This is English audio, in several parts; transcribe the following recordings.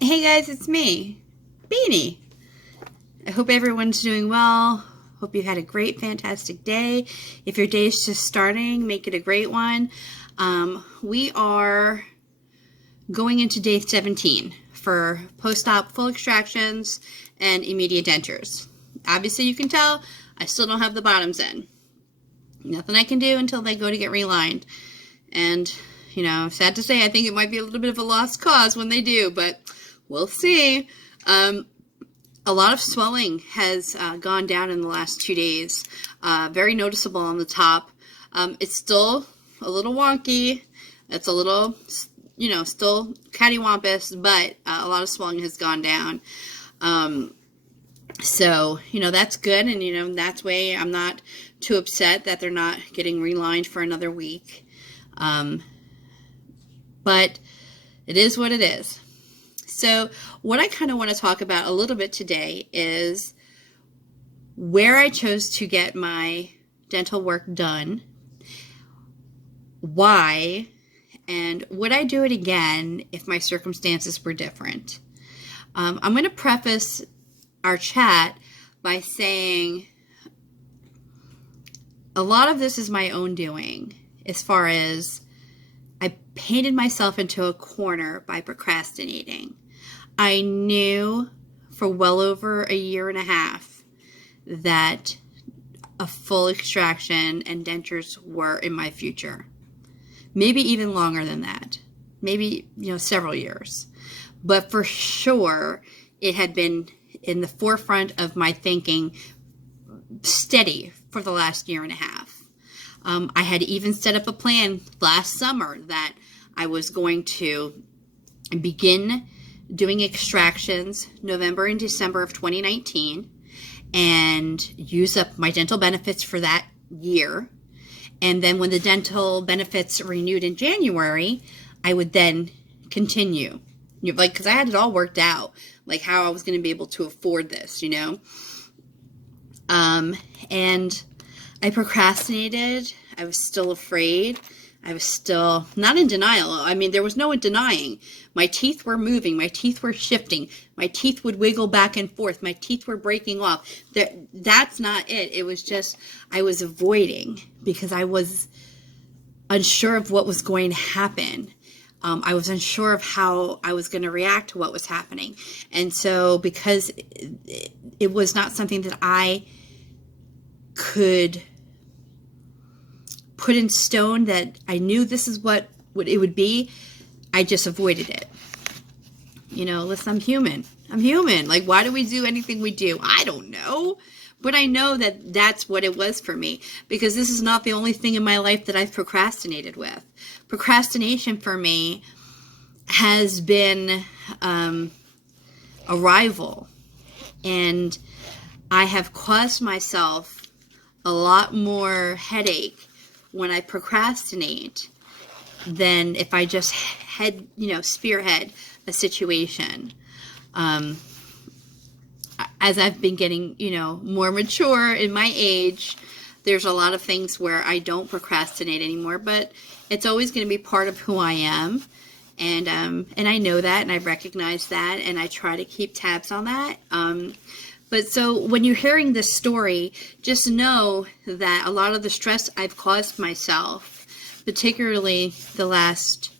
Hey guys, it's me, Beanie. I hope everyone's doing well. Hope you had a great, fantastic day. If your day is just starting, make it a great one. We are going into day 17 for post-op full extractions and immediate dentures. Obviously, you can tell I still don't have the bottoms in. Nothing I can do until they go to get relined. And, you know, sad to say, I think it might be a little bit of a lost cause when they do, but we'll see. A lot of swelling has gone down in the last 2 days. Very noticeable on the top. It's still a little wonky. It's a little, you know, still cattywampus, but a lot of swelling has gone down. So, you know, that's good. And, you know, that's why I'm not too upset that they're not getting relined for another week. But it is what it is. So what I kind of want to talk about a little bit today is where I chose to get my dental work done, why, and would I do it again if my circumstances were different. I'm going to preface our chat by saying a lot of this is my own doing, as far as I painted myself into a corner by procrastinating. I knew for well over a year and a half that a full extraction and dentures were in my future. Maybe even longer than that. Maybe, you know, several years. But for sure, it had been in the forefront of my thinking steady for the last year and a half. I had even set up a plan last summer that I was going to begin doing extractions November and December of 2019 and use up my dental benefits for that year. And then when the dental benefits renewed in January, I would then continue. You know, like, because I had it all worked out, like how I was going to be able to afford this, you know. And I procrastinated. I was still afraid. I was still not in denial. I mean, there was no denying. My teeth were moving. My teeth were shifting. My teeth would wiggle back and forth. My teeth were breaking off. That's not it. It was just I was avoiding because I was unsure of what was going to happen. I was unsure of how I was going to react to what was happening. And so because it was not something that I could put in stone, that I knew this is what it would be, I just avoided it. You know, listen, I'm human. I'm human. Like, why do we do anything we do? I don't know. But I know that that's what it was for me, because this is not the only thing in my life that I've procrastinated with. Procrastination for me has been a rival, and I have caused myself a lot more headache when I procrastinate than if I just spearhead a situation. As I've been getting, you know, more mature in my age, there's a lot of things where I don't procrastinate anymore, but it's always going to be part of who I am. And I know that, and I recognize that, and I try to keep tabs on that. But so when you're hearing this story, just know that a lot of the stress I've caused myself, particularly the last,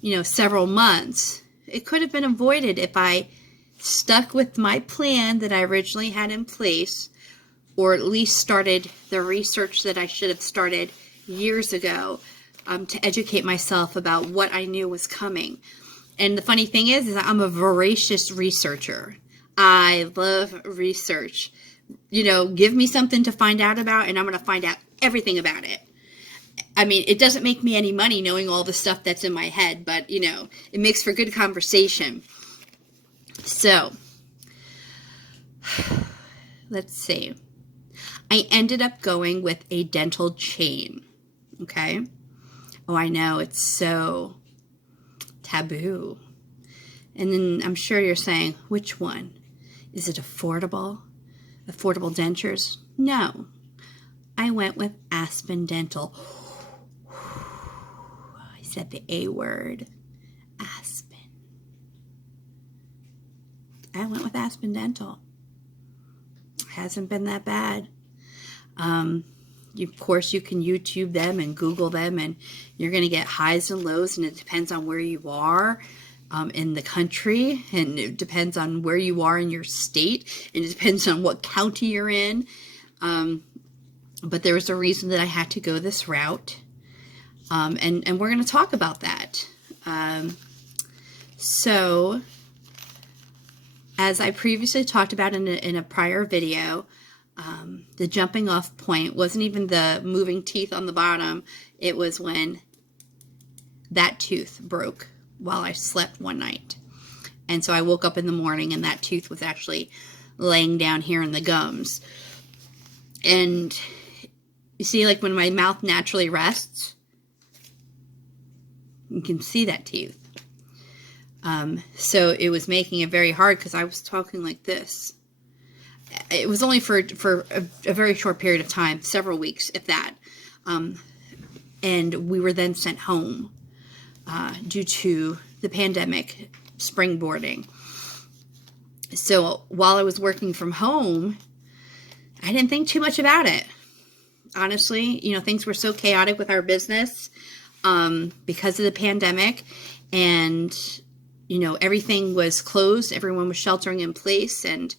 you know, several months, it could have been avoided if I stuck with my plan that I originally had in place, or at least started the research that I should have started years ago to educate myself about what I knew was coming. And the funny thing is that I'm a voracious researcher. I love research. You know, give me something to find out about, and I'm going to find out everything about it. I mean, it doesn't make me any money knowing all the stuff that's in my head, but, you know, it makes for good conversation. So, let's see. I ended up going with a dental chain. Okay? Oh, I know, it's so taboo. And then I'm sure you're saying, which one? Is it affordable? Affordable dentures? No. I went with Aspen Dental. I said the A word. Aspen. I went with Aspen Dental. Hasn't been that bad. Of course, you can YouTube them and Google them, and you're going to get highs and lows, and it depends on where you are in the country, and it depends on where you are in your state, and it depends on what county you're in. But there was a reason that I had to go this route, and we're going to talk about that. So, as I previously talked about in a prior video, the jumping off point wasn't even the moving teeth on the bottom. It was when that tooth broke while I slept one night. And so I woke up in the morning and that tooth was actually laying down here in the gums. And you see, like when my mouth naturally rests, you can see that tooth. So it was making it very hard because I was talking like this. It was only for a very short period of time, several weeks, if that. And we were then sent home due to the pandemic springboarding. So while I was working from home, I didn't think too much about it. Honestly, things were so chaotic with our business because of the pandemic, and everything was closed. Everyone was sheltering in place, and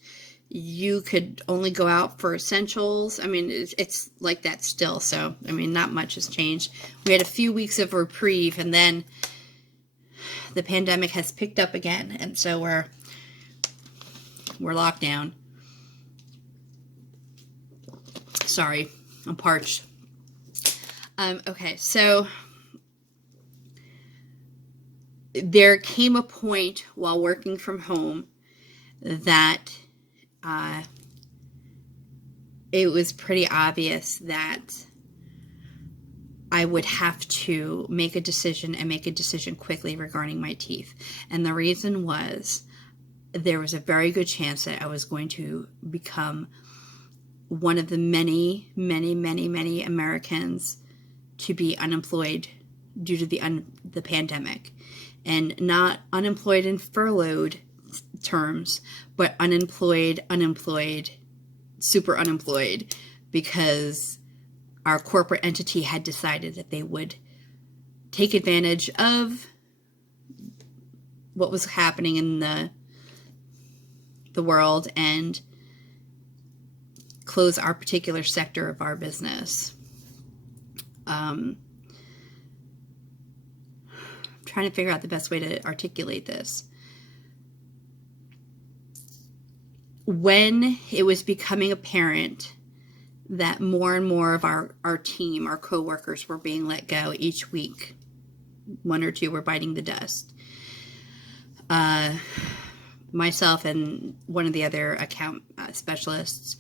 you could only go out for essentials. I mean, it's like that still. So, I mean, not much has changed. We had a few weeks of reprieve, and then the pandemic has picked up again, and so we're locked down. Sorry, I'm parched. Okay, so there came a point while working from home that it was pretty obvious that I would have to make a decision, and make a decision quickly regarding my teeth. And the reason was there was a very good chance that I was going to become one of the many, many, many, many Americans to be unemployed due to the pandemic. And not unemployed in furloughed terms, but unemployed, super unemployed, because our corporate entity had decided that they would take advantage of what was happening in the world and close our particular sector of our business. I'm trying to figure out the best way to articulate this. When it was becoming apparent that more and more of our team, our coworkers, were being let go each week, one or two were biting the dust. Myself and one of the other account specialists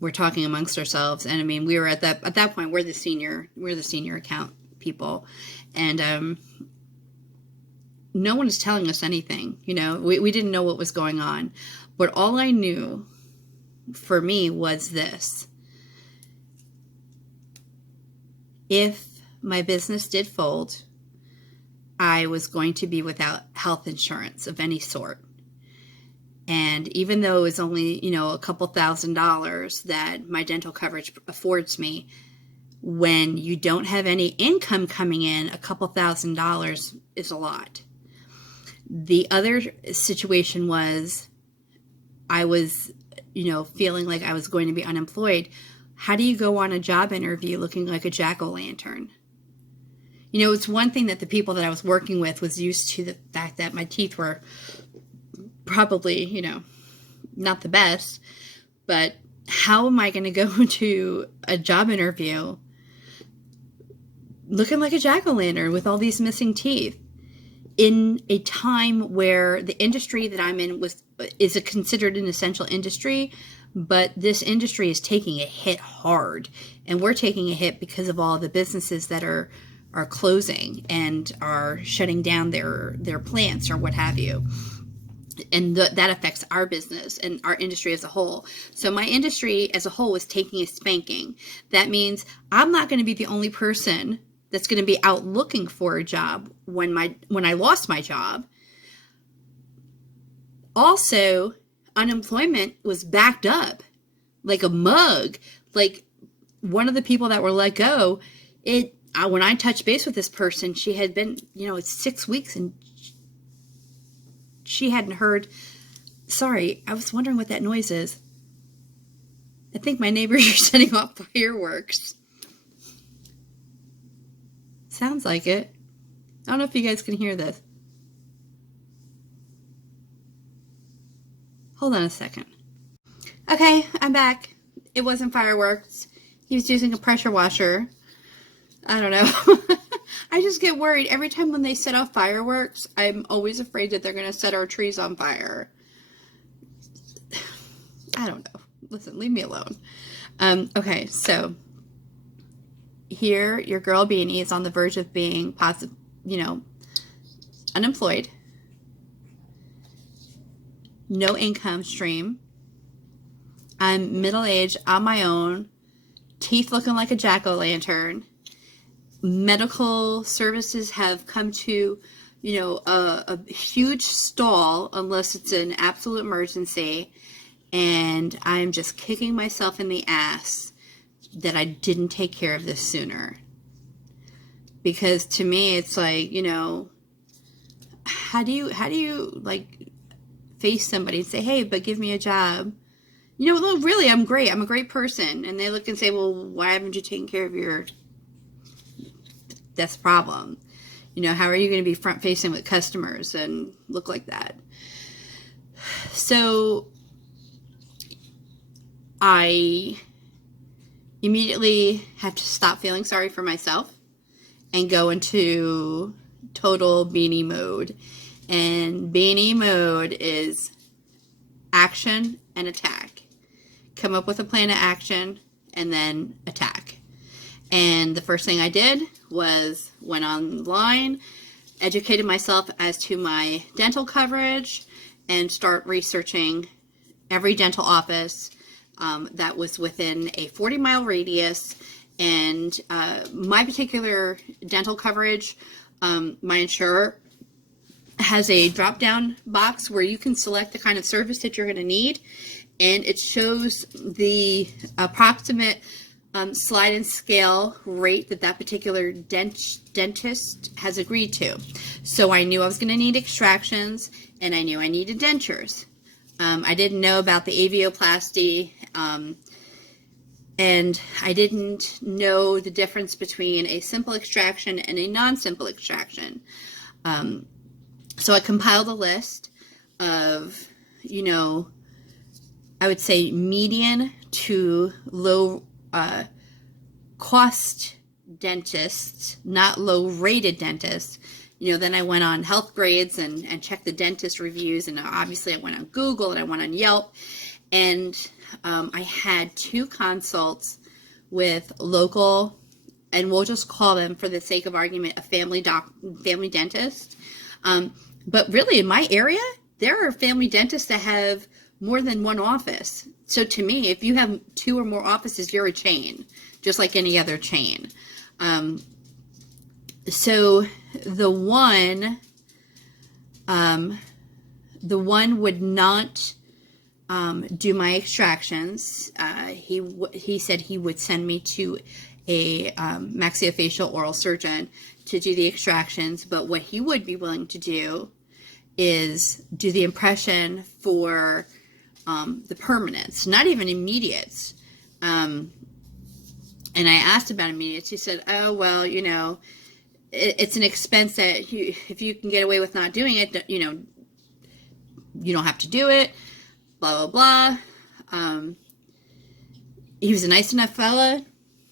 were talking amongst ourselves, and I mean, we were at that point, we're the senior account people, and no one is telling us anything. We didn't know what was going on, but all I knew for me was this: if my business did fold, I was going to be without health insurance of any sort. And even though it was only, a couple $1,000s that my dental coverage affords me, when you don't have any income coming in, a couple $1,000s is a lot. The other situation was I was, feeling like I was going to be unemployed. How do you go on a job interview looking like a jack-o'-lantern? It's one thing that the people that I was working with was used to the fact that my teeth were probably, not the best, but how am I going to go to a job interview looking like a jack-o'-lantern with all these missing teeth in a time where the industry that I'm in is considered an essential industry, but this industry is taking a hit hard, and we're taking a hit because of all the businesses that are closing and are shutting down their plants or what have you. And that affects our business and our industry as a whole. So my industry as a whole was taking a spanking. That means I'm not going to be the only person that's going to be out looking for a job when I lost my job. Also, unemployment was backed up like a mug. Like, one of the people that were let go, when I touched base with this person, she had been, it's 6 weeks and she hadn't heard. Sorry, I was wondering what that noise is. I think my neighbors are setting off fireworks. Sounds like it. I don't know if you guys can hear this. Hold on a second. Okay, I'm back. It wasn't fireworks. He was using a pressure washer. I don't know. I just get worried. Every time when they set off fireworks, I'm always afraid that they're going to set our trees on fire. I don't know. Listen, leave me alone. Okay, so here, your girl Beanie is on the verge of being unemployed. No income stream. I'm middle-aged, on my own, teeth looking like a jack-o'-lantern. Medical services have come to, a huge stall unless it's an absolute emergency. And I'm just kicking myself in the ass that I didn't take care of this sooner. Because to me, it's like, how do you like face somebody and say, hey, but give me a job? Well, really, I'm great. I'm a great person. And they look and say, well, why haven't you taken care of that's the problem. How are you going to be front facing with customers and look like that? So I immediately have to stop feeling sorry for myself and go into total Beanie mode. And Beanie mode is action and attack. Come up with a plan of action and then attack. And the first thing I did was went online, educated myself as to my dental coverage, and start researching every dental office that was within a 40-mile radius. And my particular dental coverage, my insurer has a drop-down box where you can select the kind of service that you're going to need, and it shows the approximate slide and scale rate that particular dentist has agreed to. So I knew I was going to need extractions, and I knew I needed dentures. I didn't know about the avioplasty, and I didn't know the difference between a simple extraction and a non-simple extraction. So I compiled a list of, I would say median to low cost dentists, not low rated dentists. Then I went on Health Grades and checked the dentist reviews, and obviously I went on Google and I went on Yelp, and I had 2 consults with local, and we'll just call them, for the sake of argument, a family dentist. But really, in my area, there are family dentists that have more than one office. So to me, if you have 2 or more offices, you're a chain, just like any other chain. So the one would not do my extractions. He said he would send me to a maxillofacial oral surgeon to do the extractions, but what he would be willing to do is do the impression for the permanents, not even immediates. And I asked about immediates. He said, oh, well, it's an expense that if you can get away with not doing it, you don't have to do it, blah, blah, blah. He was a nice enough fella.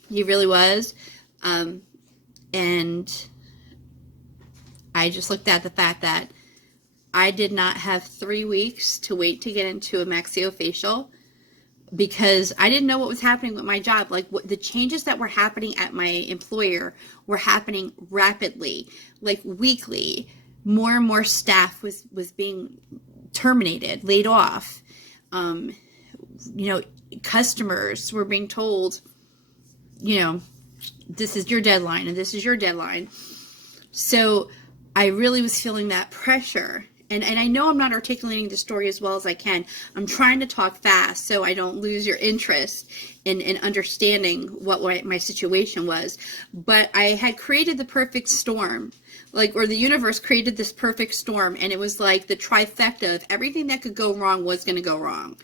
He really was. And I just looked at the fact that I did not have 3 weeks to wait to get into a maxillofacial, because I didn't know what was happening with my job. Like, the changes that were happening at my employer were happening rapidly, like weekly. More and more staff was being terminated, laid off. Customers were being told, this is your deadline and this is your deadline. So I really was feeling that pressure. and I know I'm not articulating the story as well as I can. I'm trying to talk fast so I don't lose your interest in understanding what my situation was. But I had created the perfect storm, like, or the universe created this perfect storm, and it was like the trifecta of everything that could go wrong was going to go wrong.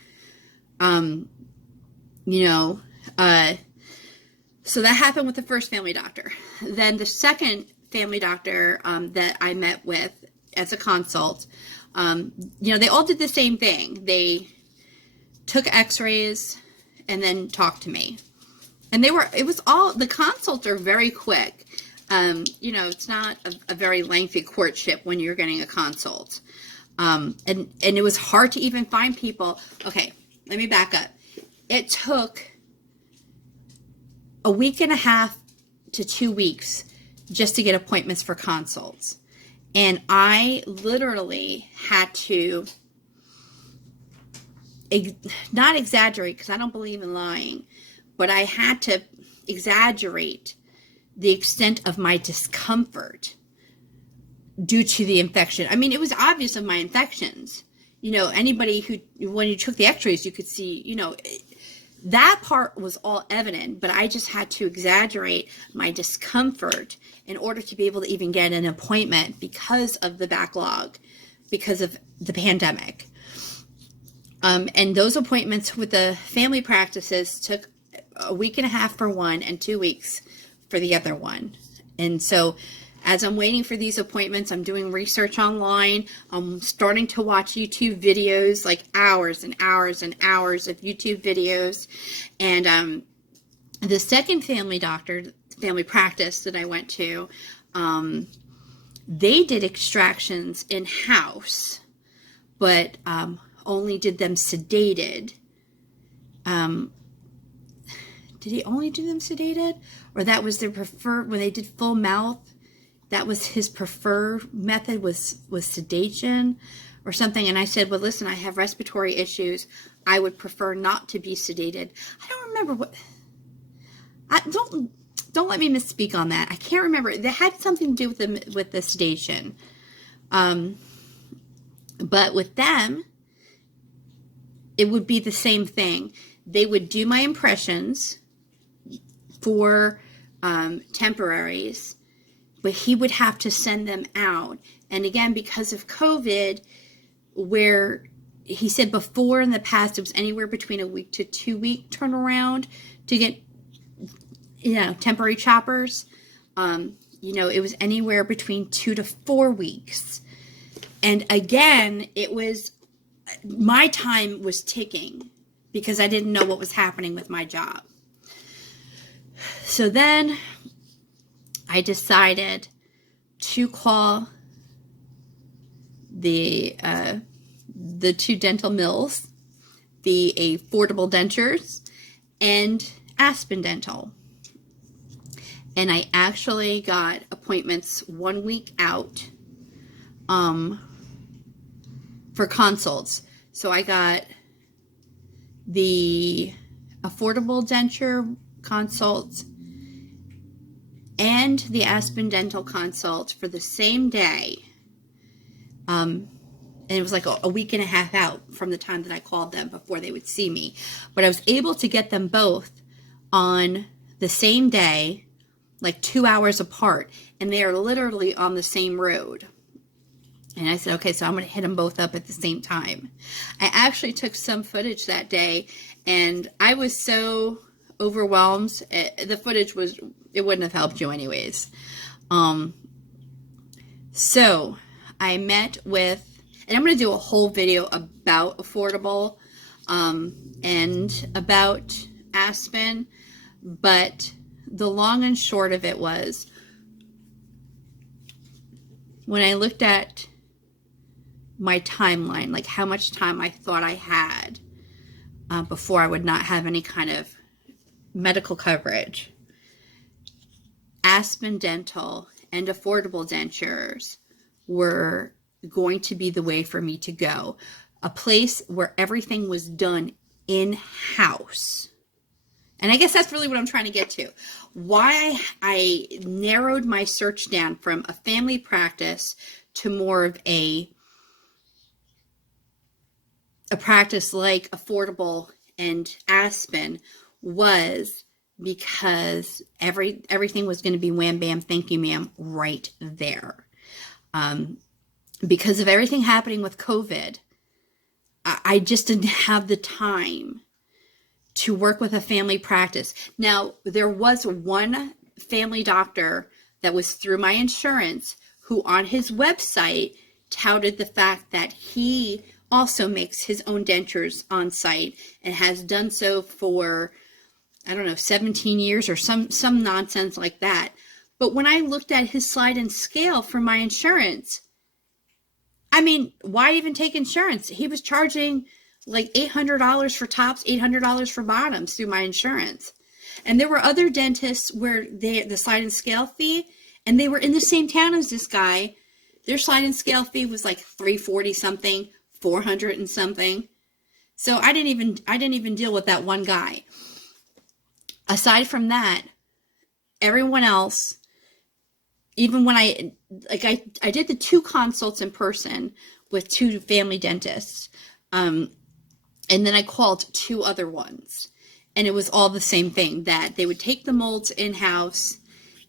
So that happened with the first family doctor. Then the second family doctor that I met with as a consult, they all did the same thing. They took x-rays and then talked to me. And the consults are very quick. It's not a very lengthy courtship when you're getting a consult. And it was hard to even find people. Okay, let me back up. It took a week and a half to 2 weeks just to get appointments for consults. And I literally had to not exaggerate, because I don't believe in lying, but I had to exaggerate the extent of my discomfort due to the infection. I mean, it was obvious of my infections. Anybody when you took the x-rays, you could see, that part was all evident, but I just had to exaggerate my discomfort in order to be able to even get an appointment because of the backlog, because of the pandemic. And those appointments with the family practices took a week and a half for one and 2 weeks for the other one. And so as I'm waiting for these appointments, I'm doing research online. I'm starting to watch YouTube videos, like hours and hours and hours of YouTube videos. And the second family practice that I went to, they did extractions in-house, but only did them sedated. Did he only do them sedated? Or that was their preferred, when they did full mouth, that was his preferred method, was sedation or something. And I said, well, listen, I have respiratory issues. I would prefer not to be sedated. I don't remember what, don't let me misspeak on that. I can't remember. It had something to do with the sedation. But with them, it would be the same thing. They would do my impressions for temporaries, but he would have to send them out. And again, because of COVID, where he said before in the past, it was anywhere between a week to 2 week turnaround to get, temporary choppers. It was anywhere between 2 to 4 weeks. And again, my time was ticking because I didn't know what was happening with my job. So then I decided to call the 2 dental mills, the Affordable Dentures and Aspen Dental. And I actually got appointments 1 week out for consults. So I got the Affordable Denture consult and the Aspen Dental consult for the same day. And it was like a week and a half out from the time that I called them before they would see me. But I was able to get them both on the same day, like 2 hours apart. And they are literally on the same road. And I said, okay, so I'm going to hit them both up at the same time. I actually took some footage that day, and I was so overwhelmed. The footage it wouldn't have helped you anyways. So I met with, and I'm going to do a whole video about Affordable and about Aspen, but the long and short of it was, when I looked at my timeline, like how much time I thought I had before I would not have any kind of medical coverage, Aspen Dental and Affordable Dentures were going to be the way for me to go. A place where everything was done in-house. And I guess that's really what I'm trying to get to. Why I narrowed my search down from a family practice to more of a a practice like Affordable and Aspen was because everything was going to be wham, bam, thank you, ma'am, right there. Because of everything happening with COVID, I just didn't have the time to work with a family practice. Now, there was one family doctor that was through my insurance who on his website touted the fact that he also makes his own dentures on site and has done so for, I don't know, 17 years or some nonsense like that. But when I looked at his slide and scale for my insurance, I mean, why even take insurance? He was charging like $800 for tops, $800 for bottoms through my insurance. And there were other dentists where the slide and scale fee, and they were in the same town as this guy. Their slide and scale fee was like $340 something, $400 and something. So I didn't even deal with that one guy. Aside from that, everyone else, even when I did the 2 consults in person with 2 family dentists, and then I called 2 other ones, and it was all the same thing, that they would take the molds in-house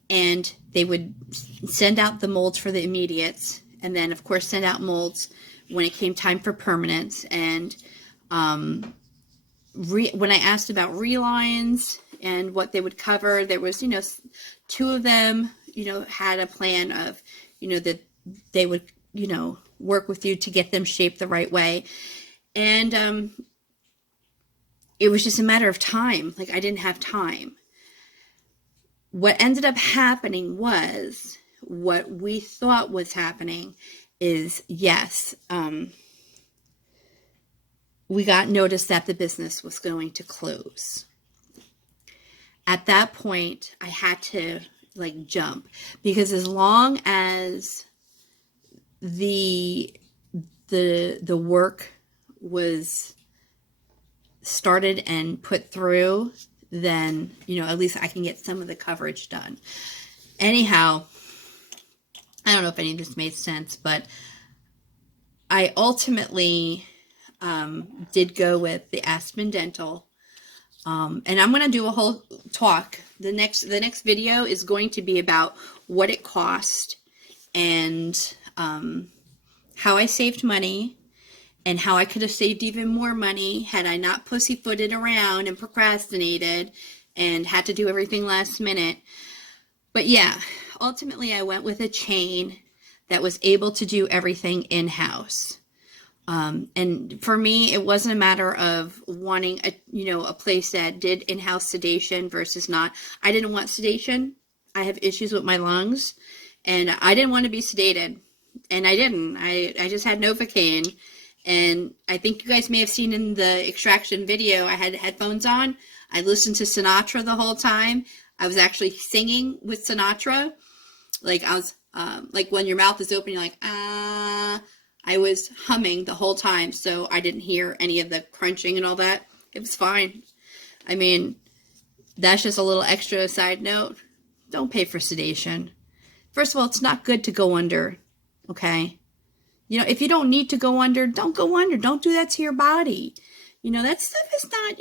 and they would send out the molds for the immediates, and then of course send out molds when it came time for permanence. And when I asked about relines and what they would cover, there was, 2 of them, had a plan of, that they would, work with you to get them shaped the right way. And it was just a matter of time. Like, I didn't have time. What ended up happening was, what we thought was happening is, yes, we got notice that the business was going to close. At that point, I had to jump, because as long as the work was started and put through, then, at least I can get some of the coverage done. Anyhow, I don't know if any of this made sense, but I ultimately did go with the Aspen Dental. And I'm going to do a whole talk. The next video is going to be about what it cost and how I saved money, and how I could have saved even more money had I not pussyfooted around and procrastinated and had to do everything last minute. But yeah, ultimately I went with a chain that was able to do everything in-house. And for me, it wasn't a matter of wanting a place that did in-house sedation versus not. I didn't want sedation. I have issues with my lungs, and I didn't want to be sedated, and I didn't. I just had Novocaine. And I think you guys may have seen in the extraction video, I had headphones on. I listened to Sinatra the whole time. I was actually singing with Sinatra. Like, I was, like when your mouth is open, you're like, ah. I was humming the whole time, so I didn't hear any of the crunching and all that. It was fine. I mean, that's just a little extra side note. Don't pay for sedation. First of all, it's not good to go under, okay? If you don't need to go under, don't go under. Don't do that to your body. That stuff is not,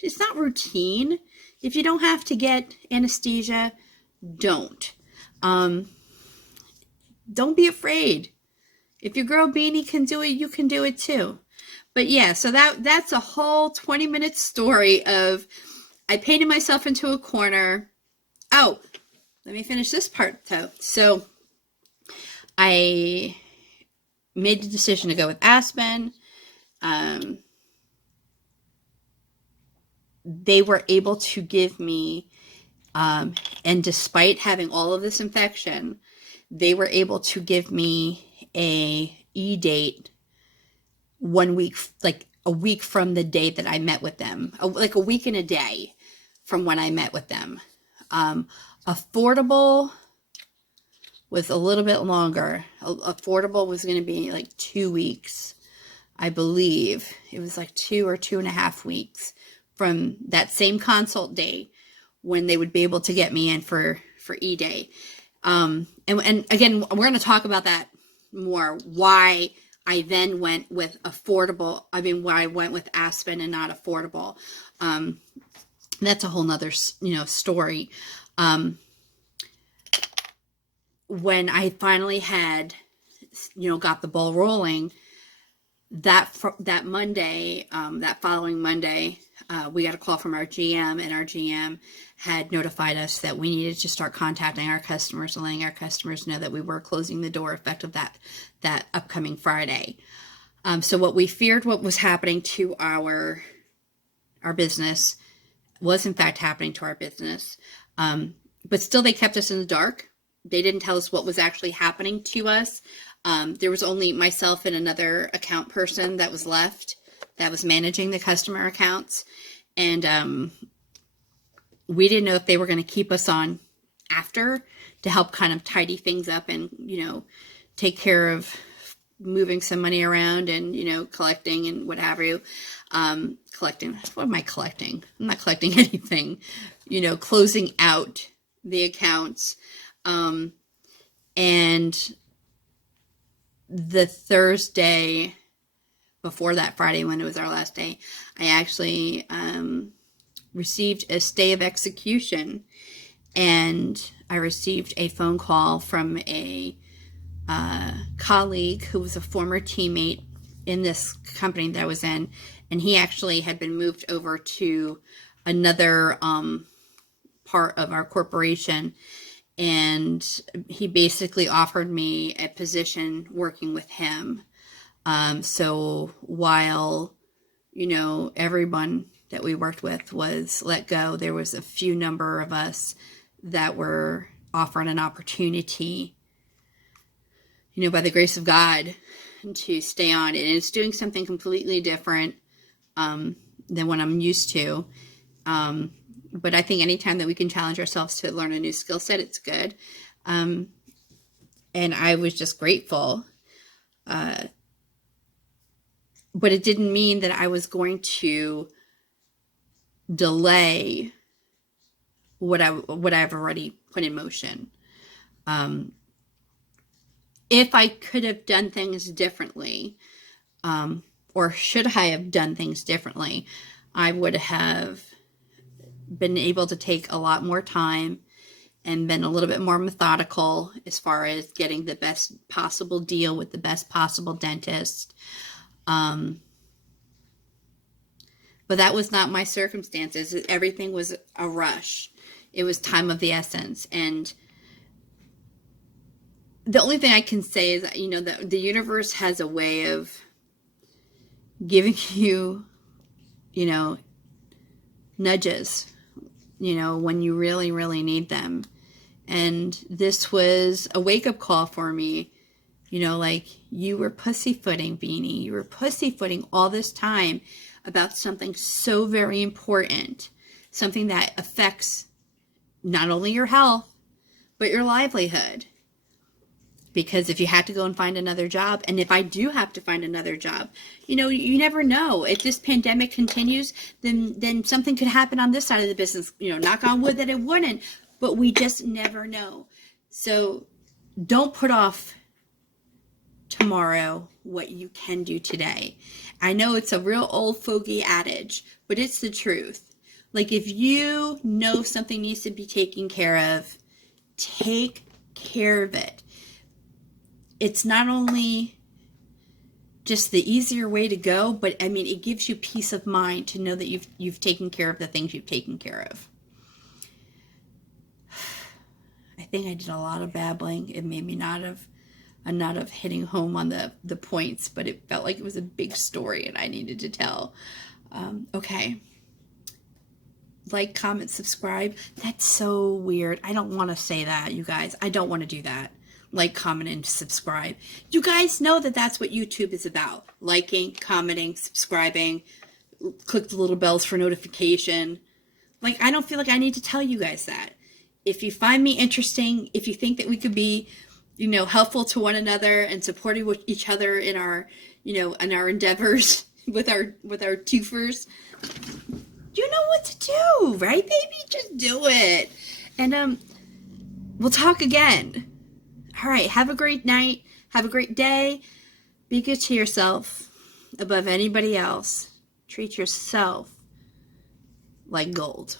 it's not routine. If you don't have to get anesthesia, don't. Don't be afraid. If your girl Beanie can do it, you can do it too. But yeah, so that's a whole 20-minute story of, I painted myself into a corner. Oh, let me finish this part though. So I made the decision to go with Aspen. They were able to give me, and despite having all of this infection, they were able to give me a e-date 1 week, like a week from the day that I met with them, like a week and a day from when I met with them. Affordable was a little bit longer. Affordable was going to be like 2 weeks, I believe. It was like 2 or 2.5 weeks from that same consult day when they would be able to get me in for e-day. And again, we're going to talk about that more, why I then went with affordable. I mean, why I went with Aspen and not affordable. That's a whole nother, story. When I finally had, got the ball rolling, that Monday, that following Monday, we got a call from our GM, and our GM had notified us that we needed to start contacting our customers and letting our customers know that we were closing the door effective that upcoming Friday. So what we feared, what was happening to our business, was in fact happening to our business. But still, they kept us in the dark. They didn't tell us what was actually happening to us. There was only myself and another account person that was left that was managing the customer accounts. And we didn't know if they were going to keep us on after to help kind of tidy things up and, take care of moving some money around and, collecting and what have you. Collecting. What am I collecting? I'm not collecting anything. Closing out the accounts. And the Thursday before that Friday, when it was our last day, I actually received a stay of execution, and I received a phone call from a colleague who was a former teammate in this company that I was in, and he actually had been moved over to another part of our corporation, and he basically offered me a position working with him. So while, everyone that we worked with was let go, there was a few number of us that were offered an opportunity, by the grace of God, to stay on. And it's doing something completely different than what I'm used to. But I think anytime that we can challenge ourselves to learn a new skill set, it's good. And I was just grateful. But it didn't mean that I was going to delay what I've already put in motion. If I could have done things differently, or should I have done things differently, I would have been able to take a lot more time and been a little bit more methodical as far as getting the best possible deal with the best possible dentist. But that was not my circumstances. Everything was a rush. It was time of the essence. And the only thing I can say is, that the universe has a way of giving you, nudges, when you really, really need them. And this was a wake-up call for me. Like, you were pussyfooting, Beanie. You were pussyfooting all this time about something so very important. Something that affects not only your health, but your livelihood. Because if you had to go and find another job, and if I do have to find another job, you never know. If this pandemic continues, then something could happen on this side of the business. Knock on wood that it wouldn't, but we just never know. So don't put off tomorrow what you can do today. I know it's a real old fogey adage, but it's the truth. Like, if you know something needs to be taken care of, take care of it. It's not only just the easier way to go, but it gives you peace of mind to know that you've taken care of the things you've taken care of. I think I did a lot of babbling. It made me not of hitting home on the points, but it felt like it was a big story and I needed to tell. Okay. Like, comment, subscribe. That's so weird. I don't want to say that, you guys. I don't want to do that. Like, comment, and subscribe. You guys know that that's what YouTube is about. Liking, commenting, subscribing. Click the little bells for notification. Like, I don't feel like I need to tell you guys that. If you find me interesting, if you think that we could be, helpful to one another and supporting with each other in our, in our endeavors with our twofers, you know what to do, right, baby? Just do it. And we'll talk again. All right, have a great night. Have a great day. Be good to yourself above anybody else. Treat yourself like gold.